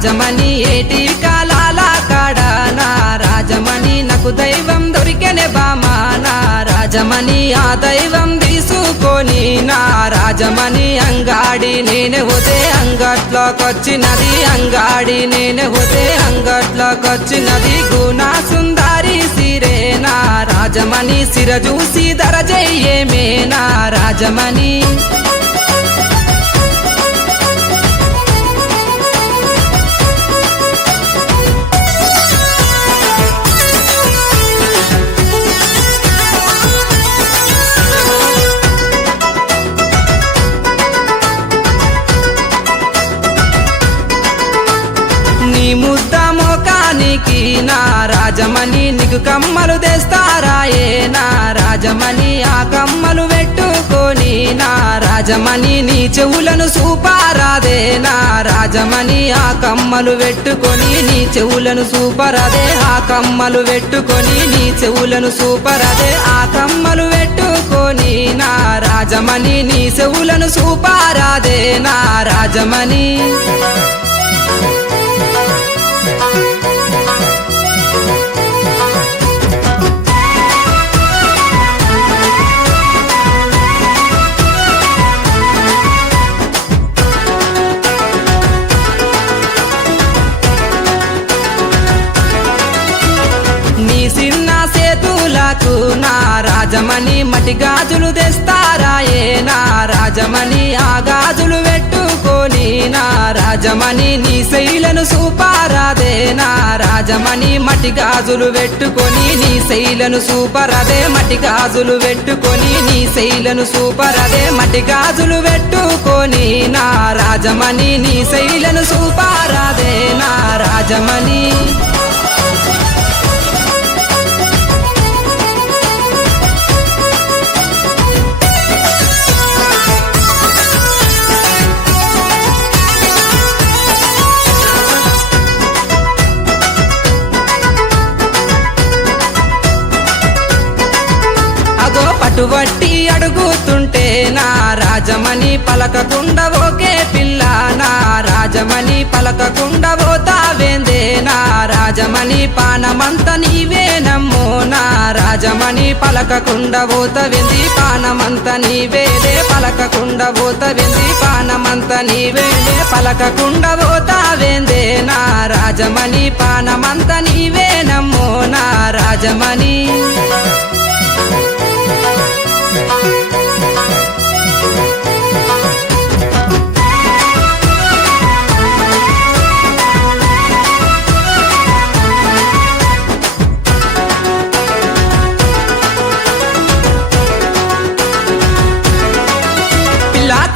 రాజమణి ఏటి కాలాల కాడ నా రాజమణి నాకు దైవం దొరికెనే బామా నా రాజమణి ఆ దైవం తీసుకొని నా రాజమణి అంగాడి నేను ఉదే అంగట్లోకొచ్చినది అంగాడి నేను ఉదే అంగట్లోకొచ్చినది గుణా సుందరి సిరే నా రాజమణి సిర చూసి దరజయ్యేమే నా రాజమణి నీ ముద్ద మోకానికి నా రాజమణి నీకు కమ్మలు తెస్తారాయే నా రాజమణి ఆ కమ్మలు పెట్టుకొని నా రాజమణి నీ చెవులను సూపారాదే నా రాజమణి ఆ కమ్మలు పెట్టుకొని నీ చెవులను సూపరాదే ఆ కమ్మలు పెట్టుకొని నీ చెవులను సూపరాదే ఆ కమ్మలు పెట్టుకొని నా రాజమణి నీ చెవులను సూపారాదే నా రాజమణి నీ చిన్న సేతులకు నా రాజమణి మట్టి గాజులు తెస్తారాయే నా రాజమణి ఆ గాజులు పెట్టుకొని నా రాజమణి నీ శైలను సూపారాదే నా రాజమణి మట్టి గాజులు పెట్టుకొని నీ శైలను సూపరాదే మట్టి గాజులు పెట్టుకొని నీ శైలను సూపరాదే మట్టి గాజులు పెట్టుకొని నా రాజమణి నీ శైలను సూపారాదే నా రాజమణి పట్టుబట్టి అడుగుతుంటే నా రాజమణి పలకకుండా ఓకే పిల్ల నా రాజమణి పలకకుండా పోతావేందే నా రాజమణి పానమంత నీవేనమ్మో నా రాజమణి పలకకుండా పోతవింది పానమంత నీవేలే పలకకుండా పోతవింది పానమంత నీవేలే పలకకుండా పోతావేందే నా రాజమణి పానమంత నీవేనమ్మో నా రాజమణి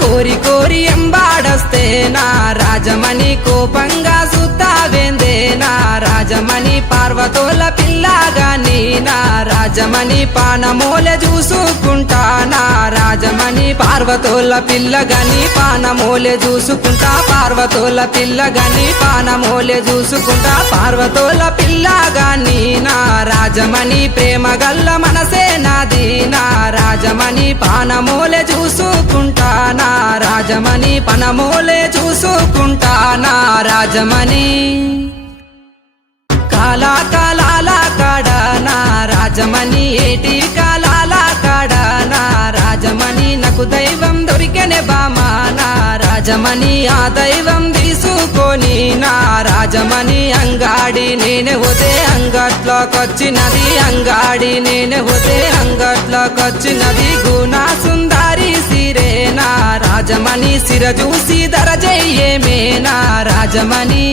కోరి కోరి ఎంబాడొస్తే నా రాజమణి కోపంగా సుత్తావేందే నా రాజమణి పార్వతోల పిల్లగాని నా రాజమణి పానమూలె చూసుకుంటా నా రాజమణి పార్వతోల పిల్లగాని పానమూలె చూసుకుంటా పార్వతోల పిల్లగాని పానమూలె చూసుకుంటా పార్వతోల పిల్లగాని నా రాజమణి ప్రేమ గల్ల మనసే నాది నా రాజమణి పానమూలె చూసుకుంటా నా రాజమణి పనమూలే చూసుకుంటా నా రాజమణి కాలా కాలాల కాడ నా రాజమణి ఏటి కాలాల కాడ నా రాజమణి నాకు దైవం దొరికెనే బామా నా రాజమణి ఆ దైవం తీసుకొని నా రాజమణి అంగాడి నేను ఉదే అంగట్లోకొచ్చినది అంగాడి నేను ఉదే అంగట్లోకొచ్చినది గుణా సుందరి సిరే నా రాజమణి సిర చూసి దరజయ్యేమే నా రాజమణి